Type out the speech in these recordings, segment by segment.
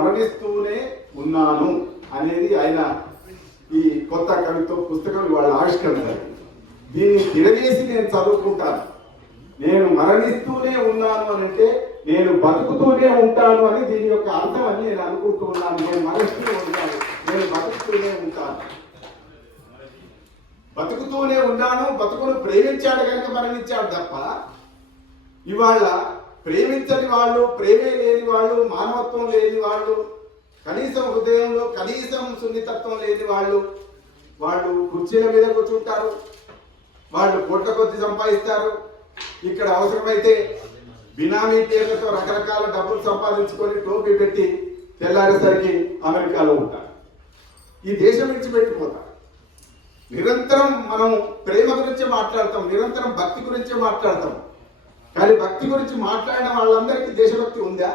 మరణిస్తూనే ఉన్నాను అనేది ఆయన ఈ కొత్త కవిత్వ పుస్తకం వాళ్ళ ఆవిష్కరించారు దీన్ని తిరగేసి నేను చదువుకుంటాను. నేను మరణిస్తూనే ఉన్నాను అని అంటే నేను బతుకుతూనే ఉంటాను అని దీని యొక్క అర్థం అని నేను అనుకుంటూ ఉన్నాను. నేను మరణిస్తూ ఉంటాను. నేను బతుకుతూనే ఉంటాను. బతుకుతూనే ఉన్నాను బతుకును ప్రేమించాడు కనుక మరణించాడు తప్ప ఇవాళ ప్రేమించని వాళ్ళు ప్రేమే లేని వాళ్ళు మానవత్వం లేని వాళ్ళు కనీసం హృదయంలో కనీసం సున్నితత్వం లేని వాళ్ళు వాళ్ళు కుర్చీల మీద కూర్చుంటారు వాళ్ళు కోట్ల కొద్ది సంపాదిస్తారు. ఇక్కడ అవసరమైతే బినామీ పేర్లతో రకరకాల డబ్బులు సంపాదించుకొని టోపీ పెట్టి తెల్లారేసరికి అమెరికాలో ఉంటారు. ఈ దేశం నుంచి పెట్టిపోతారు నిరంతరం మనం ప్రేమ గురించి మాట్లాడతాం నిరంతరం భక్తి గురించి మాట్లాడతాం. కానీ భక్తి గురించి మాట్లాడిన వాళ్ళందరికీ దేశభక్తి ఉందా?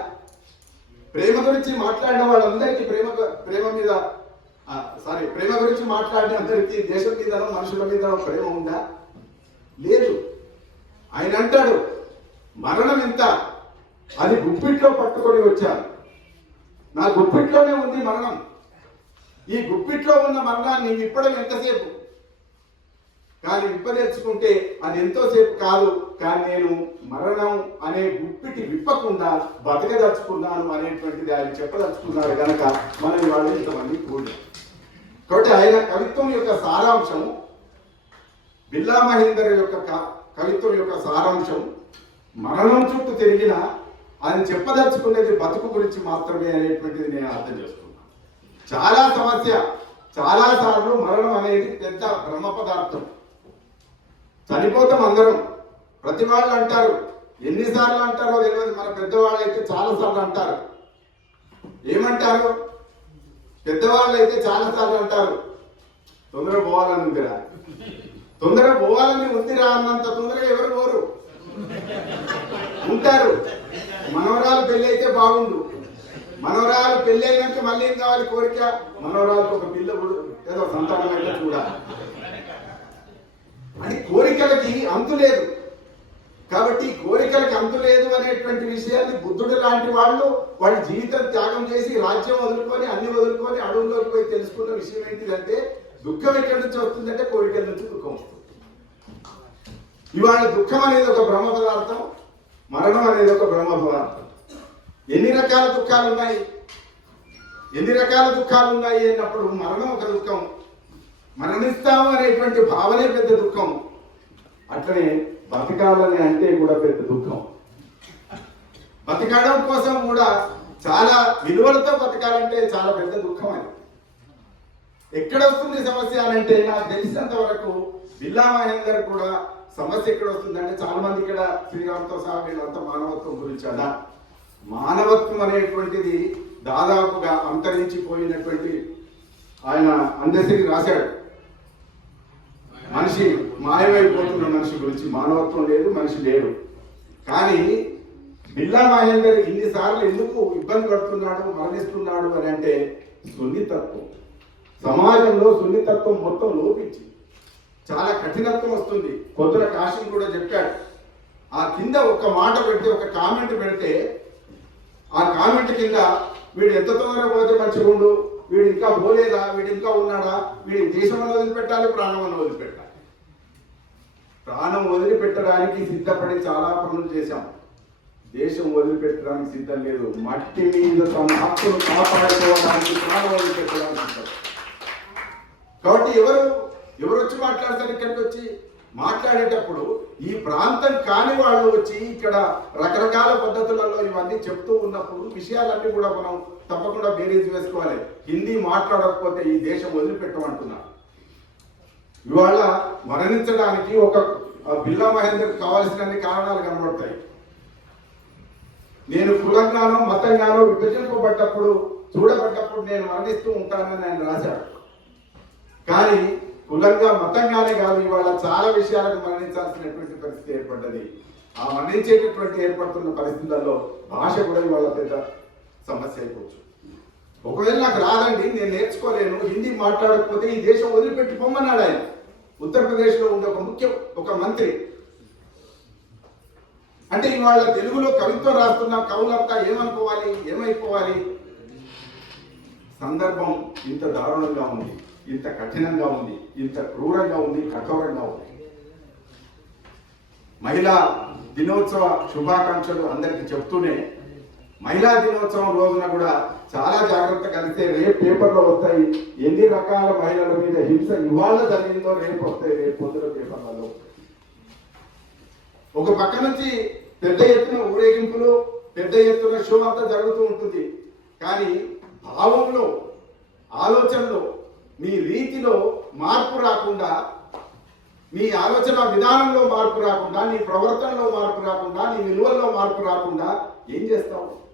ప్రేమ గురించి మాట్లాడిన వాళ్ళందరికీ ప్రేమ ప్రేమ మీద సారీ ప్రేమ గురించి మాట్లాడిన అందరికీ దేశం మీద మనుషుల మీద ప్రేమ ఉందా? లేదు. ఆయన అంటాడు మరణం ఎంత? అది గుప్పిట్లో పట్టుకొని వచ్చాను. నా గుప్పిట్లోనే ఉంది మరణం. ఈ గుప్పిట్లో ఉన్న మరణాన్ని ఇప్పడం ఎంతసేపు? కానీ విప్పదెచ్చుకుంటే అది ఎంతోసేపు కాదు. కానీ నేను మరణం అనే గుప్పిటి విప్పకుండా బతకదలుచుకున్నాను అనేటువంటిది ఆయన చెప్పదలుచుకున్నాడు కనుక మనం వాళ్ళు ఇంతమంది కూడి కాబట్టి ఆయన కవిత్వం యొక్క సారాంశం బిల్లా మహేందర్ యొక్క కవిత్వం యొక్క సారాంశం మరణం చుట్టూ తిరిగిన ఆయన చెప్పదలుచుకునేది బతుకు గురించి మాత్రమే అనేటువంటిది నేను అర్థం చేసుకున్నాను. చాలా సమస్య చాలా సార్లు మరణం అనేది పెద్ద బ్రహ్మ పదార్థం. చనిపోతాం అందరం. ప్రతి వాళ్ళు అంటారు ఎన్నిసార్లు అంటారో తెలియదు మన పెద్దవాళ్ళు అయితే చాలా సార్లు అంటారు. ఏమంటారు? పెద్దవాళ్ళు అయితే చాలా సార్లు అంటారు. తొందర పోవాలని ఉందిరా. తొందర పోవాలని ఉందిరా అన్నంత తొందరగా ఎవరు పోరు? ఉంటారు. మనవరాలు పెళ్ళి అయితే బాగుండు. మనవరాలు పెళ్ళి అయినాక మళ్ళీ ఏం కావాలి కోరిక? మనవరాలకు ఒక పిల్ల ఏదో సంతానం అయితే చూడాలి. అని కోరికలకి అంతు లేదు. కాబట్టి కోరికలకి అంతు లేదు అనేటువంటి విషయాన్ని బుద్ధుడు లాంటి వాళ్ళు వాళ్ళ జీవితం త్యాగం చేసి రాజ్యం వదులుకొని అన్ని వదులుకొని అడవుల్లోకి పోయి తెలుసుకున్న విషయం ఏంటిదంటే దుఃఖం ఎక్కడి నుంచి వస్తుందంటే కోరికల నుంచి దుఃఖం వస్తుంది. ఇవాళ దుఃఖం అనేది ఒక బ్రహ్మ పదార్థం మరణం అనేది ఒక బ్రహ్మ పదార్థం. ఎన్ని రకాల దుఃఖాలు ఉన్నాయి ఎన్ని రకాల దుఃఖాలు ఉన్నాయి అన్నప్పుడు మరణం ఒక దుఃఖం మరణిస్తాము అనేటువంటి భావనే పెద్ద దుఃఖం. అట్లనే బతకాలని అంటే కూడా పెద్ద దుఃఖం. బతకడం కోసం కూడా చాలా విలువలతో బతకాలంటే చాలా పెద్ద దుఃఖం అది. ఎక్కడ వస్తుంది సమస్య అని అంటే నాకు తెలిసినంత వరకు బిల్లా మహేందర్ కూడా సమస్య ఎక్కడ వస్తుందంటే చాలా మంది ఇక్కడ శ్రీరామ్తో సహా వీళ్ళంతా మానవత్వం గురించి కదా. మానవత్వం అనేటువంటిది దాదాపుగా అంతరించిపోయినటువంటి ఆయన అందరికి రాశాడు మనిషి మాయమైపోతున్న మనిషి గురించి మానవత్వం లేదు మనిషి లేడు. కానీ బిల్లా మహేందర్ ఇన్నిసార్లు ఎందుకు ఇబ్బంది పడుతున్నాడు మరణిస్తున్నాడు అని అంటే సున్నితత్వం. సమాజంలో సున్నితత్వం మొత్తం లోపించి చాలా కఠినత్వం వస్తుంది. కొద్దుల కాశీని కూడా చెప్పాడు ఆ కింద ఒక మాట పెడితే ఒక కామెంట్ పెడితే ఆ కామెంట్ కింద వీడు ఎంత తొందరగా పోతే మంచిగా ఉండు వీడు ఇంకా పోలేదా? వీడు ఇంకా ఉన్నాడా? వీడిని దేశంలో వదిలిపెట్టాలి ప్రాణంలో వదిలిపెట్టాలి? ప్రాణం వదిలిపెట్టడానికి సిద్ధపడి చాలా పనులు చేశాం. దేశం వదిలిపెట్టడానికి సిద్ధం లేదు. మట్టి మీద తన హక్కును కాపాడుకోవడానికి ప్రాణం వదిలిపెట్టడానికి సిద్ధం. కాబట్టి ఎవరు ఎవరు వచ్చి మాట్లాడతారు ఇక్కడికి వచ్చి? మాట్లాడేటప్పుడు ఈ ప్రాంతం కాని వాళ్ళు వచ్చి ఇక్కడ రకరకాల పద్ధతులలో ఇవన్నీ చెప్తూ ఉన్నప్పుడు విషయాలన్నీ కూడా మనం తప్పకుండా బేరీజ్ వేసుకోవాలి. హిందీ మాట్లాడకపోతే ఈ దేశం వదిలిపెట్టమంటున్నా ఇవాళ మరణించడానికి ఒక ఆ, బిల్లా మహేందర్ కావాల్సినన్ని కారణాలు కనబడతాయి. నేను కులంగానో మతంగానో విభజింపబడ్డప్పుడు చూడబడ్డప్పుడు నేను మరణిస్తూ ఉంటానని ఆయన రాశాడు. కానీ కులంగా మతంగానే కాదు ఇవాళ చాలా విషయాలకు మరణించాల్సినటువంటి పరిస్థితి ఏర్పడ్డది. ఆ మరణించేటటువంటి ఏర్పడుతున్న పరిస్థితుల్లో భాష కూడా ఇవాళ పెద్ద సమస్య అయిపోవచ్చు. ఒకవేళ నాకు రాదండి నేను నేర్చుకోలేను హిందీ మాట్లాడకపోతే ఈ దేశం వదిలిపెట్టి పొమ్మన్నాడు ఆయన. ఉత్తరప్రదేశ్లో ఉండే ఒక ముఖ్య ఒక మంత్రి. అంటే ఇవాళ తెలుగులో కవిత్వం రాస్తున్న కవులంతా ఏమనుకోవాలి ఏమైపోవాలి? సందర్భం ఇంత దారుణంగా ఉంది. ఇంత కఠినంగా ఉంది ఇంత క్రూరంగా ఉంది కఠోరంగా ఉంది. మహిళా దినోత్సవ శుభాకాంక్షలు అందరికి చెప్తూనే మహిళా దినోత్సవం రోజున కూడా చాలా జాగ్రత్త కలిస్తే రేపు పేపర్లో వస్తాయి ఎన్ని రకాల మహిళల మీద హింస ఇవాళ జరిగిందో రేపు వస్తాయి రేపు పొద్దున పేపర్లలో. ఒక పక్క నుంచి పెద్ద ఎత్తున ఊరేగింపులు పెద్ద ఎత్తున షో అంతా జరుగుతూ ఉంటుంది. కానీ భావంలో ఆలోచనలో మీ రీతిలో మార్పు రాకుండా మీ ఆలోచన విధానంలో మార్పు రాకుండా నీ ప్రవర్తనలో మార్పు రాకుండా నీ విలువల్లో మార్పు రాకుండా ఏం చేస్తావు?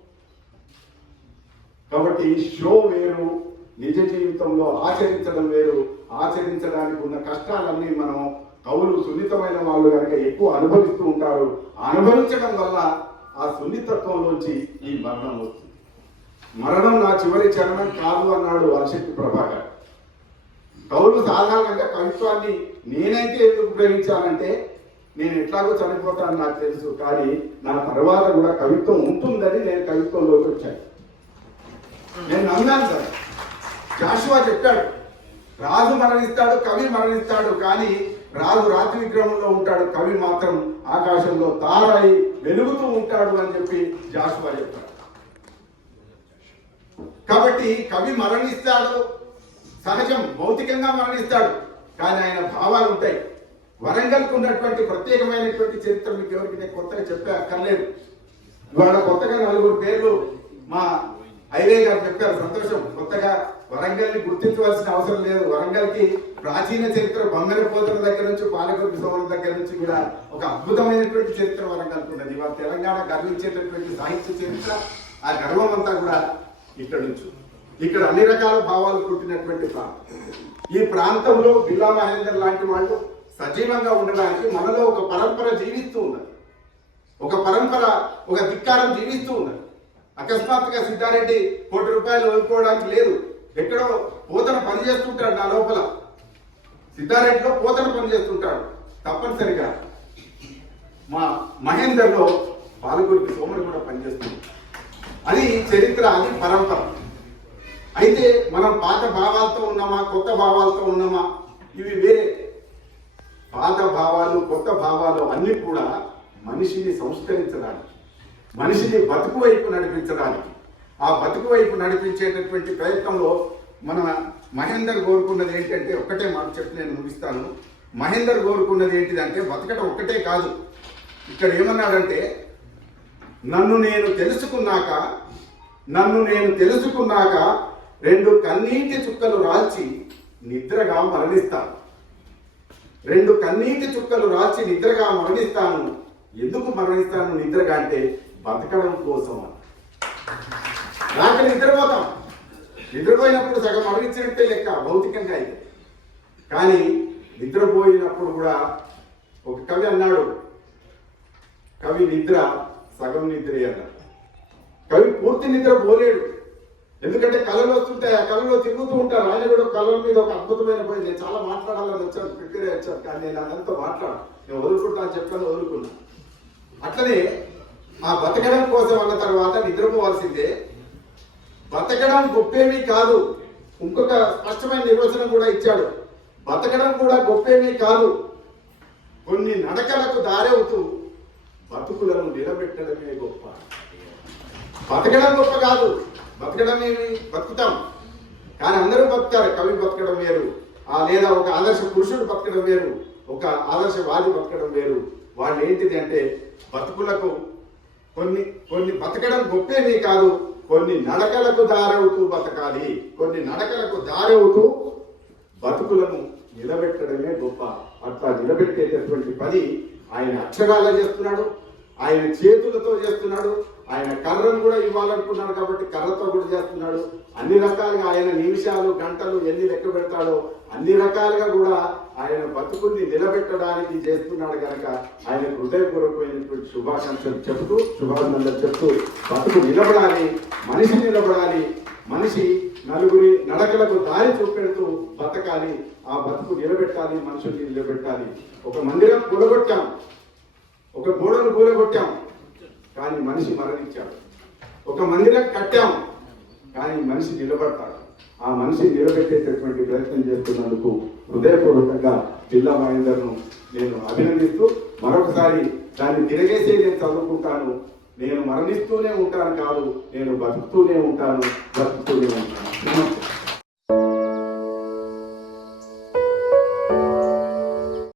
కాబట్టి షో వేరు నిజ జీవితంలో ఆచరించడం వేరు. ఆచరించడానికి ఉన్న కష్టాలన్నీ మనం కవులు సున్నితమైన వాళ్ళు కనుక ఎక్కువ అనుభవిస్తూ ఉంటారు. అనుభవించడం వల్ల ఆ సున్నితత్వంలోంచి ఈ మరణం వస్తుంది. మరణం నా చివరి చరణం కాదు అన్నాడు వరశక్తి ప్రభాకర్. కవులు సాధారణంగా కవిత్వాన్ని నేనైతే ఎందుకు ఉపయోగించాలంటే నేను ఎట్లాగో చనిపోతాను నాకు తెలుసు కానీ నా తర్వాత కూడా కవిత్వం ఉంటుందని నేను కవిత్వంలోకి వచ్చాను. నేను నమ్మాను సార్ జాషువా చెప్పాడు రాజు మరణిస్తాడు కవి మరణిస్తాడు కానీ రాజు రాత్రి విగ్రహంలో ఉంటాడు కవి మాత్రం ఆకాశంలో తారాయి వెలుగుతూ ఉంటాడు అని చెప్పి జాషువా చెప్పాడు. కాబట్టి కవి మరణిస్తాడు సహజం భౌతికంగా మరణిస్తాడు. కానీ ఆయన భావాలు ఉంటాయి. వరంగల్కు ఉన్నటువంటి ప్రత్యేకమైనటువంటి చరిత్ర మీకు ఎవరికి నేను కొత్తగా చెప్పే అక్కర్లేదు. ఇవాళ కొత్తగా నలుగురు పేర్లు మా ఐవే గారు చెప్పారు. సంతోషం. కొత్తగా వరంగల్ని గుర్తించవలసిన అవసరం లేదు. వరంగల్కి ప్రాచీన చరిత్ర బొమ్మెర దగ్గర నుంచి పాలకొల్లు సోమల దగ్గర నుంచి కూడా ఒక అద్భుతమైనటువంటి చరిత్ర వరంగల్కి ఉన్నది ఇవాళ తెలంగాణ గర్వించేటటువంటి సాహిత్య చరిత్ర ఆ గర్వం అంతా కూడా ఇక్కడ నుంచి. ఇక్కడ అన్ని రకాల భావాలు పుట్టినటువంటి ప్రాంతం. ఈ ప్రాంతంలో బిల్లా మహేందర్ లాంటి వాళ్ళు సజీవంగా ఉండడానికి మనలో ఒక పరంపర జీవిస్తూ ఉన్నది ఒక పరంపర ఒక ధిక్కారం జీవిస్తూ ఉన్నది అకస్మాత్తుగా సిద్ధారెడ్డి కోటి రూపాయలు వదులుకోవడానికి లేదు. ఎక్కడో పోతన పని చేస్తుంటాడు నా లోపల. సిద్ధారెడ్డిలో పోతన పని చేస్తుంటాడు తప్పనిసరిగా. మా మహేందర్లో పాలకురికి సోమరు కూడా పనిచేస్తుంది అది చరిత్ర అది పరంపర. అయితే మనం పాత భావాలతో ఉన్నామా కొత్త భావాలతో ఉన్నామా? ఇవి వేరే. పాత భావాలు కొత్త భావాలు అన్ని కూడా మనిషిని సంస్కరించడానికి మనిషిని బతుకు వైపు నడిపించడానికి. ఆ బతుకు వైపు నడిపించేటటువంటి ప్రయత్నంలో మన మహేందర్ కోరుకున్నది ఏంటంటే ఒక్కటే మాట చెప్పి నేను ముగిస్తాను. మహేందర్ కోరుకున్నది ఏంటిదంటే బతకటం ఒక్కటే కాదు. ఇక్కడ ఏమన్నాడంటే నన్ను నేను తెలుసుకున్నాక నన్ను నేను తెలుసుకున్నాక రెండు కన్నీటి చుక్కలు రాల్చి నిద్రగా మరణిస్తాను. రెండు కన్నీటి చుక్కలు రాల్చి నిద్రగా మరణిస్తాను. ఎందుకు మరణిస్తాను నిద్రగా అంటే బతకడం కోసం అని. రాత్రి నిద్రపోతాం. నిద్రపోయినప్పుడు సగం మరణించినట్టే లెక్క భౌతికంగా అయితే. కానీ నిద్రపోయినప్పుడు కూడా ఒక కవి అన్నాడు కవి నిద్ర సగం నిద్ర అన్నాడు. కవి పూర్తి నిద్ర పోలేడు. ఎందుకంటే కళలు వస్తుంటాయి ఆ కళలో తిరుగుతూ ఉంటారు. ఆయన కూడా కళల మీద ఒక అద్భుతమైన పోయి నేను చాలా మాట్లాడాలని వచ్చాను ప్రిపేర్ వచ్చాను. కానీ నేను అదంతా మాట్లాడు నేను వదులుకుంటాను చెప్పాను వదులుకున్నా. అట్లనే ఆ బతకడం కోసం అన్న తర్వాత నిద్రపోవాల్సిందే. బతకడం గొప్పేమీ కాదు. ఇంకొక స్పష్టమైన నిర్వచనం కూడా ఇచ్చాడు. బతకడం కూడా గొప్పేమీ కాదు. కొన్ని నడకలకు దారవుతూ బతుకులను నిలబెట్టడమే గొప్ప. బతకడం గొప్ప కాదు. బతకడం ఏమి? బతుకుతాం. కానీ అందరూ బతుకుతారు. కవి బతకడం వేరు. ఆ లేదా ఒక ఆదర్శ పురుషుడు బతకడం వేరు. ఒక ఆదర్శవాది బతకడం వేరు. వాళ్ళు ఏంటిది అంటే బతుకులకు కొన్ని కొన్ని బతకడం గొప్పేమీ కాదు. కొన్ని నడకలకు దారవుతూ బతకాలి. కొన్ని నడకలకు దారవుతూ బతుకులను నిలబెట్టడమే గొప్ప. అట్లా నిలబెట్టేటటువంటి పని ఆయన అక్షరాల చేస్తున్నాడు. ఆయన చేతులతో చేస్తున్నాడు. ఆయన కర్రను కూడా ఇవ్వాలనుకున్నాడు కాబట్టి కర్రతో కూడా చేస్తున్నాడు. అన్ని రకాలుగా ఆయన నిమిషాలు గంటలు ఎన్ని లెక్క పెడతాడో అన్ని రకాలుగా కూడా ఆయన బతుకుని నిలబెట్టడానికి చేస్తున్నాడు కనుక ఆయన హృదయపూర్వకమైనటువంటి శుభాకాంక్షలు చెప్తూ శుభాభినందనలు చెప్తూ బతుకు నిలబడాలి మనిషి నిలబడాలి మనిషి నలుగురి నడకలకు దారి చూపెడుతూ బతకాలి ఆ బతుకు నిలబెట్టాలి మనుషుల్ని నిలబెట్టాలి. ఒక మందిరం కూలగొట్టాం. ఒక గోడను కూలగొట్టాం. కానీ మనిషి మరణించాడు. ఒక మందిరం కట్టాం కానీ మనిషి నిలబడతాడు. ఆ మనిషి నిలబెట్టేటటువంటి ప్రయత్నం చేస్తున్నందుకు హృదయపూర్వకంగా జిల్లా మహేందర్ను నేను అభినందిస్తూ మరొకసారి దాన్ని తిరగేసే నేను చదువుకుంటాను. నేను మరణిస్తూనే ఉంటాను కాదు నేను బతుకుతూనే ఉంటాను బతుకుతూనే ఉంటాను.